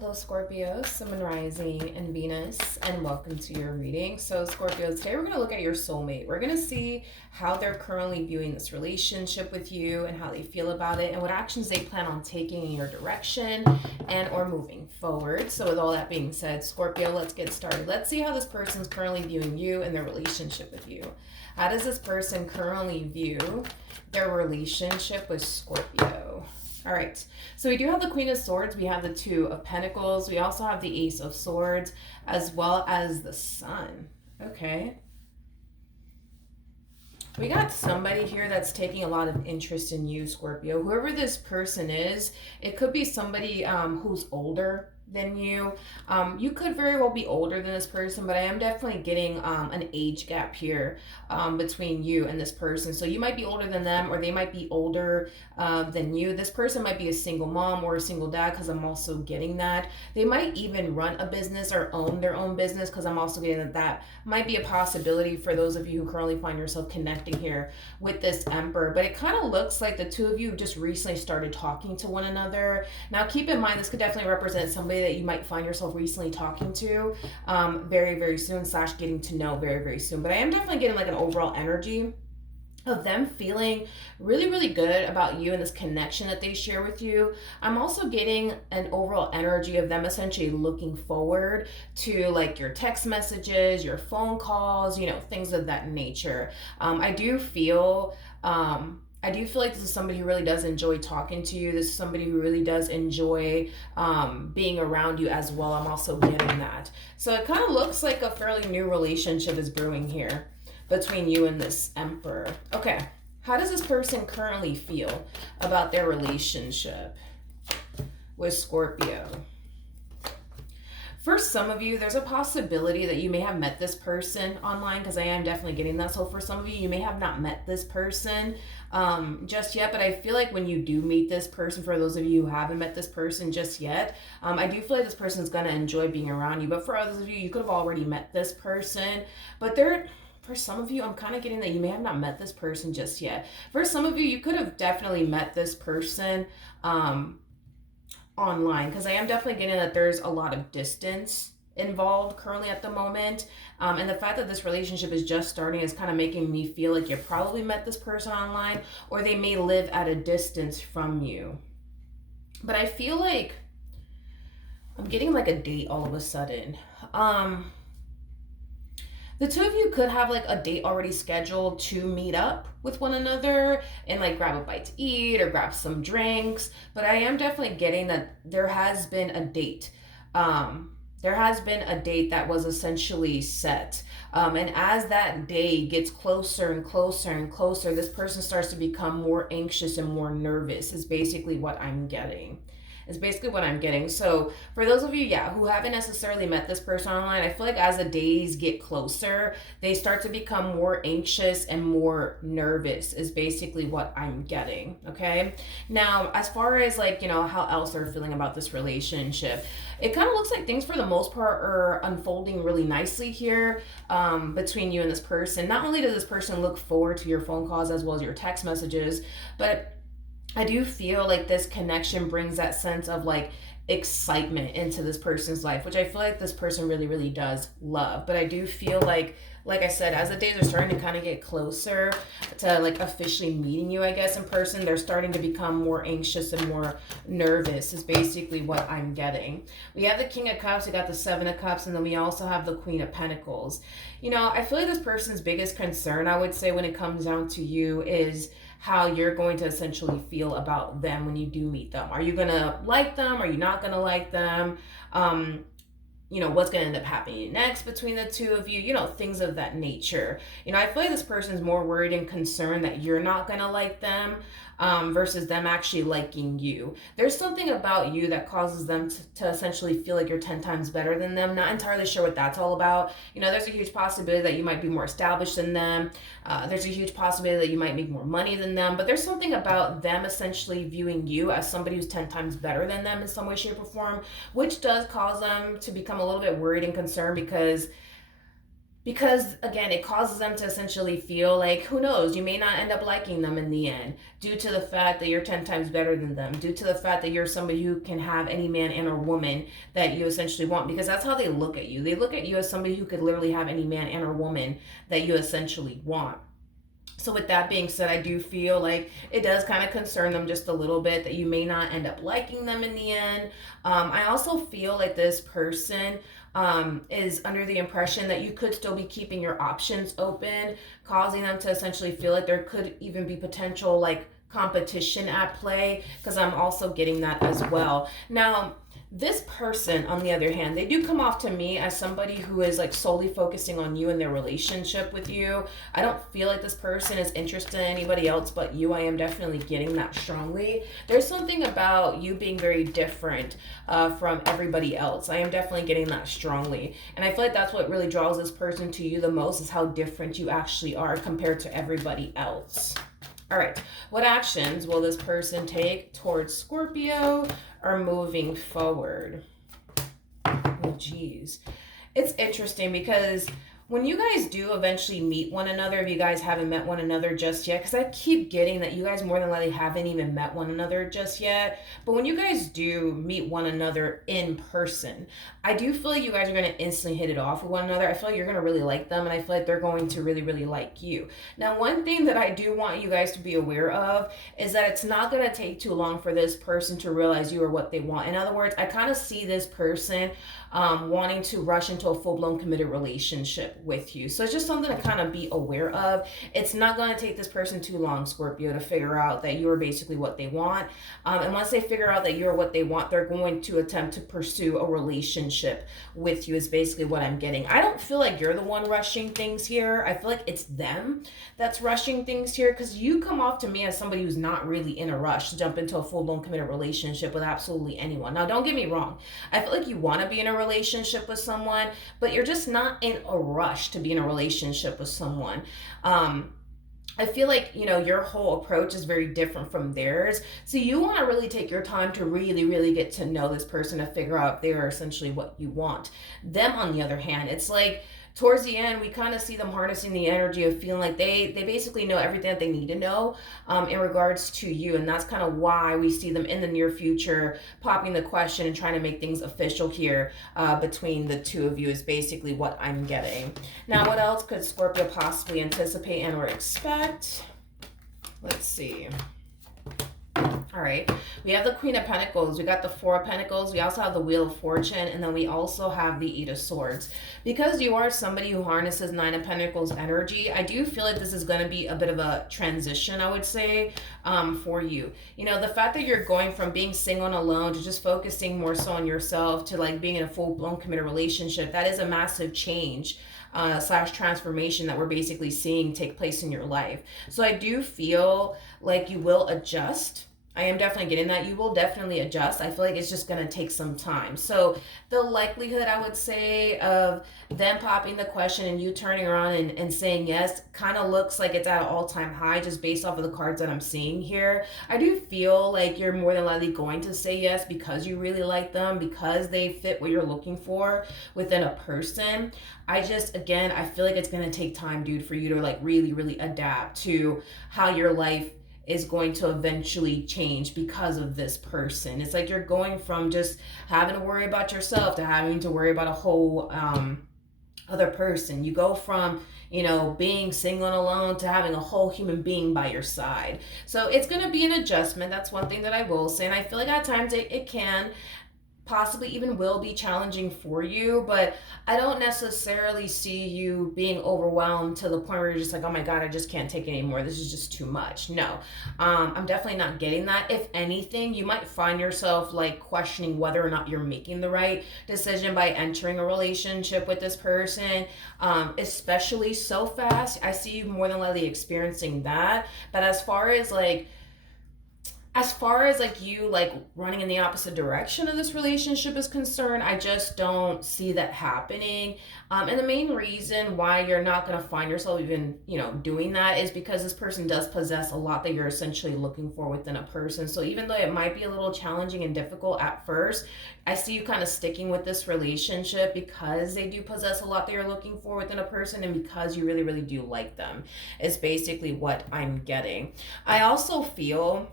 Hello, Scorpio, Sun, Rising, and Venus, and welcome to your reading. So, Scorpio, today we're going to look at your soulmate. We're going to see how they're currently viewing this relationship with you and how they feel about it and what actions they plan on taking in your direction and or moving forward. So, with all that being said, Scorpio, let's get started. Let's see how this person's currently viewing you and their relationship with you. How does this person currently view their relationship with Scorpio? All right, so we do have the Queen of Swords, we have the Two of Pentacles, we also have the Ace of Swords, as well as the Sun. Okay. We got somebody here that's taking a lot of interest in you, Scorpio. Whoever this person is, it could be somebody who's older than you. You could very well be older than this person, but I am definitely getting an age gap here between you and this person. So you might be older than them, or they might be older than you. This person might be a single mom or a single dad, because I'm also getting that. They might even run a business or own their own business, because I'm also getting that that might be a possibility for those of you who currently find yourself connecting here with this Emperor. But it kind of looks like the two of you just recently started talking to one another. Now keep in mind, this could definitely represent somebody that you might find yourself recently talking to very, very soon, / getting to know very, very soon. But I am definitely getting like an overall energy of them feeling really, really good about you and this connection that they share with you. I'm also getting an overall energy of them essentially looking forward to like your text messages, your phone calls, things of that nature. I do feel like this is somebody who really does enjoy talking to you. This is somebody who really does enjoy being around you as well. I'm also getting that. So it kind of looks like a fairly new relationship is brewing here between you and this Emperor. Okay, how does this person currently feel about their relationship with Scorpio? For some of you, there's a possibility that you may have met this person online, because I am definitely getting that. So for some of you, you may have not met this person just yet, but I feel like when you do meet this person, for those of you who haven't met this person just yet, I do feel like this person is going to enjoy being around you. But for others of you, you could have already met this person, but for some of you, I'm kind of getting that you may have not met this person just yet. For some of you, you could have definitely met this person online, because I am definitely getting that there's a lot of distance involved currently at the moment. And the fact that this relationship is just starting is kind of making me feel like you probably met this person online, or they may live at a distance from you. But I feel like I'm getting like a date all of a sudden. The two of you could have like a date already scheduled to meet up with one another and like grab a bite to eat or grab some drinks. But I am definitely getting that there has been a date. There has been a date that was essentially set. And as that day gets closer and closer and closer, this person starts to become more anxious and more nervous, is basically what I'm getting. So for those of you, who haven't necessarily met this person online, I feel like as the days get closer, they start to become more anxious and more nervous, is basically what I'm getting. Okay. Now, as far as like, how else they're feeling about this relationship, it kind of looks like things for the most part are unfolding really nicely here between you and this person. Not only does this person look forward to your phone calls as well as your text messages, but I do feel like this connection brings that sense of like excitement into this person's life, which I feel like this person really, really does love. But I do feel like I said, as the days are starting to kind of get closer to like officially meeting you, I guess, in person, they're starting to become more anxious and more nervous, is basically what I'm getting. We have the King of Cups, we got the Seven of Cups, and then we also have the Queen of Pentacles. I feel like this person's biggest concern, I would say, when it comes down to you is how you're going to essentially feel about them when you do meet them. Are you going to like them? Are you not going to like them? What's going to end up happening next between the two of you, things of that nature. I feel like this person's more worried and concerned that you're not going to like them versus them actually liking you. There's something about you that causes them to essentially feel like you're 10 times better than them. Not entirely sure what that's all about. There's a huge possibility that you might be more established than them. There's a huge possibility that you might make more money than them. But there's something about them essentially viewing you as somebody who's 10 times better than them in some way, shape, or form, which does cause them to become a little bit worried and concerned, because because again, it causes them to essentially feel like, who knows, you may not end up liking them in the end, due to the fact that you're 10 times better than them, due to the fact that you're somebody who can have any man and or woman that you essentially want, because that's how they look at you. They look at you as somebody who could literally have any man and or woman that you essentially want. So with that being said, I do feel like it does kind of concern them just a little bit that you may not end up liking them in the end. I also feel like this person is under the impression that you could still be keeping your options open, causing them to essentially feel like there could even be potential like competition at play, because I'm also getting that as well. Now, this person, on the other hand, they do come off to me as somebody who is like solely focusing on you and their relationship with you. I don't feel like this person is interested in anybody else but you. I am definitely getting that strongly. There's something about you being very different from everybody else. I am definitely getting that strongly. And I feel like that's what really draws this person to you the most, is how different you actually are compared to everybody else. All right, what actions will this person take towards Scorpio or moving forward? Oh, geez. It's interesting because when you guys do eventually meet one another, if you guys haven't met one another just yet, because I keep getting that you guys more than likely haven't even met one another just yet, but when you guys do meet one another in person, I do feel like you guys are going to instantly hit it off with one another. I feel like you're going to really like them, and I feel like they're going to really, really like you. Now, one thing that I do want you guys to be aware of is that it's not going to take too long for this person to realize you are what they want. In other words, I kind of see this person wanting to rush into a full-blown committed relationship with you. So it's just something to kind of be aware of. It's not going to take this person too long, Scorpio, to figure out that you're basically what they want. And once they figure out that you're what they want, they're going to attempt to pursue a relationship with you, is basically what I'm getting. I don't feel like you're the one rushing things here. I feel like it's them that's rushing things here, because you come off to me as somebody who's not really in a rush to jump into a full-blown committed relationship with absolutely anyone. Now, don't get me wrong. I feel like you want to be in a relationship with someone, but you're just not in a rush to be in a relationship with someone. I feel like, your whole approach is very different from theirs. So you want to really take your time to really, really get to know this person, to figure out if they are essentially what you want. Them, on the other hand, it's like towards the end, we kind of see them harnessing the energy of feeling like they basically know everything that they need to know in regards to you. And that's kind of why we see them in the near future popping the question and trying to make things official here between the two of you, is basically what I'm getting. Now, what else could Scorpio possibly anticipate and or expect? Let's see. All right, we have the Queen of Pentacles, we got the Four of Pentacles, we also have the Wheel of Fortune, and then we also have the Eight of Swords. Because you are somebody who harnesses Nine of Pentacles energy, I do feel like this is going to be a bit of a transition, I would say, for you. The fact that you're going from being single and alone to just focusing more so on yourself to like being in a full-blown committed relationship, that is a massive change. Slash transformation that we're basically seeing take place in your life. So I do feel like you will adjust. I am definitely getting that. You will definitely adjust. I feel like it's just going to take some time. So the likelihood, I would say, of them popping the question and you turning around and saying yes kind of looks like it's at an all-time high, just based off of the cards that I'm seeing here. I do feel like you're more than likely going to say yes because you really like them, because they fit what you're looking for within a person. I feel like it's going to take time, dude, for you to like really, really adapt to how your life is going to eventually change because of this person. It's like you're going from just having to worry about yourself to having to worry about a whole other person. You go from, being single and alone to having a whole human being by your side. So it's going to be an adjustment. That's one thing that I will say. And I feel like at times it can possibly even will be challenging for you, but I don't necessarily see you being overwhelmed to the point where you're just like, oh my God, I just can't take it anymore. This is just too much. No, I'm definitely not getting that. If anything, you might find yourself like questioning whether or not you're making the right decision by entering a relationship with this person, especially so fast. I see you more than likely experiencing that. But as far as like As far as like you like running in the opposite direction of this relationship is concerned, I just don't see that happening. And the main reason why you're not going to find yourself even, doing that is because this person does possess a lot that you're essentially looking for within a person. So even though it might be a little challenging and difficult at first, I see you kind of sticking with this relationship because they do possess a lot that you're looking for within a person, and because you really, really do like them, is basically what I'm getting. I also feel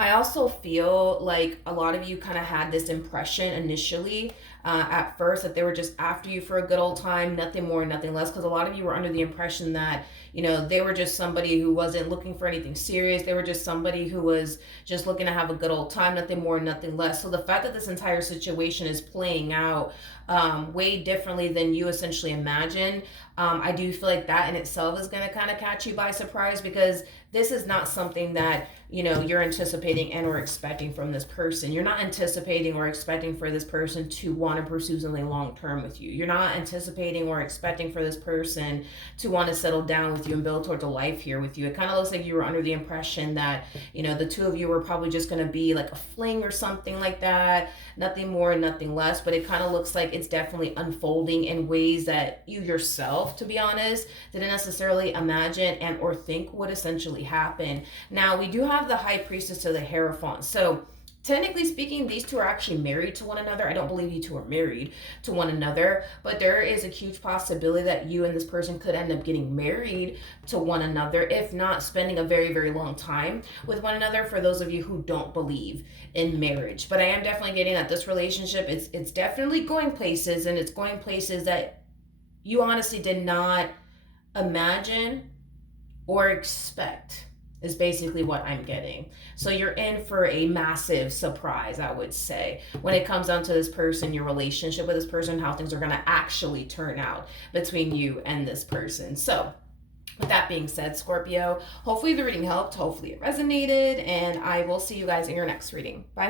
I also feel like a lot of you kind of had this impression initially, at first, that they were just after you for a good old time, nothing more, nothing less. Because a lot of you were under the impression that, they were just somebody who wasn't looking for anything serious. They were just somebody who was just looking to have a good old time, nothing more, nothing less. So the fact that this entire situation is playing out way differently than you essentially imagined, I do feel like that in itself is going to kind of catch you by surprise, because this is not something that you're anticipating and or expecting from this person. You're not anticipating or expecting for this person to want to pursue something long term with you. You're not anticipating or expecting for this person to want to settle down with you and build towards a life here with you. It kind of looks like you were under the impression that the two of you were probably just going to be like a fling or something like that, nothing more and nothing less. But it kind of looks like it's definitely unfolding in ways that you yourself, to be honest, didn't necessarily imagine and or think would essentially happen. Now, we do have the high priestess of the Hierophant. So, technically speaking, these two are actually married to one another. I don't believe you two are married to one another, but there is a huge possibility that you and this person could end up getting married to one another, if not spending a very, very long time with one another, for those of you who don't believe in marriage. But I am definitely getting that this relationship, it's definitely going places, and it's going places that you honestly did not imagine or expect, is basically what I'm getting. So you're in for a massive surprise, I would say, when it comes down to this person, your relationship with this person, how things are going to actually turn out between you and this person. So with that being said, Scorpio, hopefully the reading helped, hopefully it resonated, and I will see you guys in your next reading. Bye.